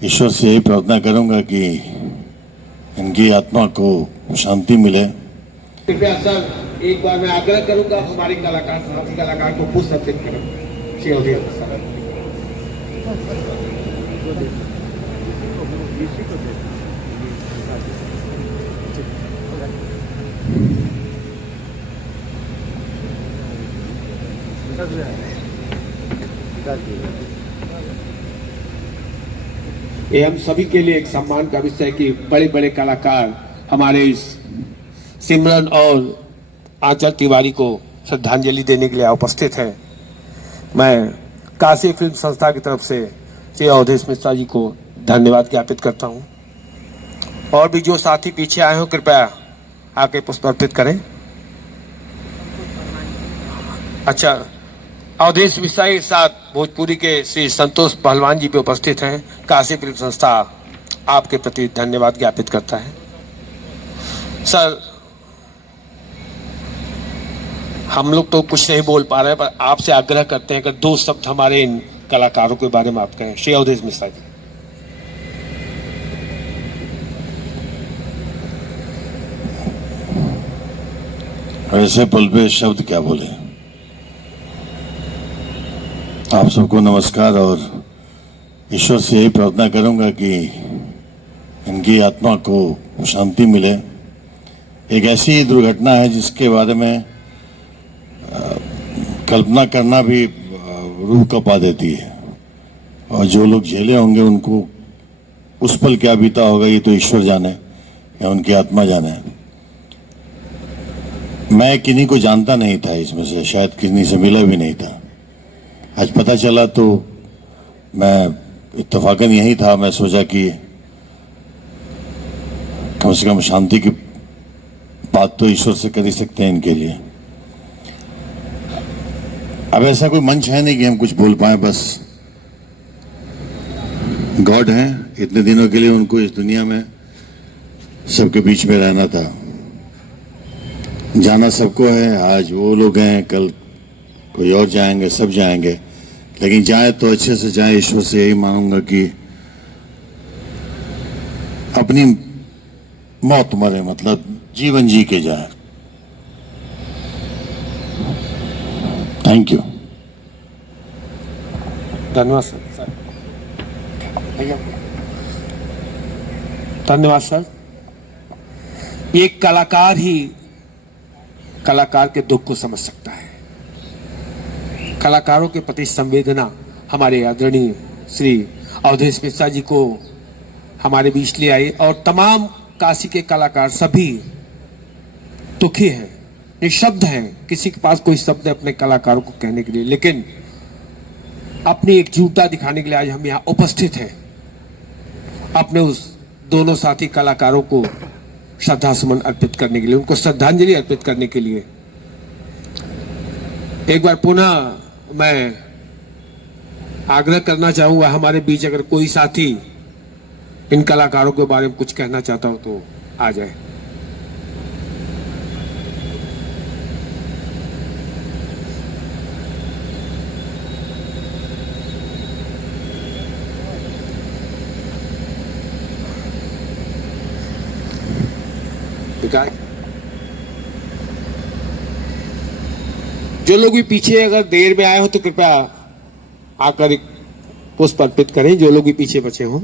ईश्वर से यही प्रार्थना करूंगा कि इनकी आत्मा को शांति मिले। कृपया सर एक बार मैं आग्रह करूंगा हमारे कलाकार साथी कलाकार को पुष्प अर्पित करें। श्री अवधेश सर ये हम सभी के लिए एक सम्मान का विषय कि बड़े बड़े कलाकार हमारे इस सिमरन और आंचल तिवारी को श्रद्धांजलि देने के लिए उपस्थित हैं। मैं काशी फिल्म संस्था की तरफ से श्री अवधेश मिश्रा जी को धन्यवाद ज्ञापित करता हूं। और भी जो साथी पीछे आए हो कृपया आके पुष्प अर्पित करें। अच्छा, अवधेश मिश्रा के साथ भोजपुरी के श्री संतोष पहलवान जी भी उपस्थित हैं। काशी फिल्म संस्था आपके प्रति धन्यवाद ज्ञापित करता है। सर, हम लोग तो कुछ नहीं बोल पा रहे हैं, पर आपसे आग्रह करते हैं कि 2 शब्द हमारे इन कलाकारों के बारे में आप कहें। श्री अवधेश मिश्रा जी। ऐसे पल पे शब्द क्या बोले। आप सबको नमस्कार और ईश्वर से यही प्रार्थना करूंगा कि इनकी आत्मा को शांति मिले। एक ऐसी दुर्घटना है जिसके बारे में कल्पना करना भी रूह कपा देती है, और जो लोग झेले होंगे उनको उस पल क्या बीता होगा ये तो ईश्वर जाने या उनकी आत्मा जाने। मैं किन्हीं को जानता नहीं था इसमें से, शायद किन्हीं से मिला भी नहीं था। आज पता चला तो मैं इत्तेफाकन यही था। मैं सोचा कि कम से कम शांति की बात तो ईश्वर से कर ही सकते हैं इनके लिए। अब ऐसा कोई मंच है नहीं कि हम कुछ बोल पाए, बस गॉड हैं। इतने दिनों के लिए उनको इस दुनिया में सबके बीच में रहना था। जाना सबको है, आज वो लोग हैं, कल कोई और जाएंगे, सब जाएंगे, लेकिन जाए तो अच्छे से जाए। ईश्वर से यही मांगूंगा कि अपनी मौत मरे, मतलब जीवन जी के जाए। Thank you. धन्यवाद सर। धन्यवाद सर। एक कलाकार ही कलाकार के दुख को समझ सकता है। कलाकारों के प्रति संवेदना हमारे आदरणीय श्री अवधेश मिश्रा जी को हमारे बीच ले आई, और तमाम काशी के कलाकार सभी दुखी हैं, निशब्द हैं। किसी के पास कोई शब्द है अपने कलाकारों को कहने के लिए, लेकिन अपनी एकजुटता दिखाने के लिए आज हम यहाँ उपस्थित हैं, अपने उस दोनों साथी कलाकारों को श्रद्धा सुमन अर्पित करने के लिए, उनको श्रद्धांजलि अर्पित करने के लिए। एक बार पुनः मैं आग्रह करना चाहूंगा, हमारे बीच अगर कोई साथी इन कलाकारों के बारे में कुछ कहना चाहता हो तो आ जाए। जो लोग भी पीछे अगर देर में आए हो तो कृपया आकर पुष्प अर्पित करें, जो लोग भी पीछे बचे हों।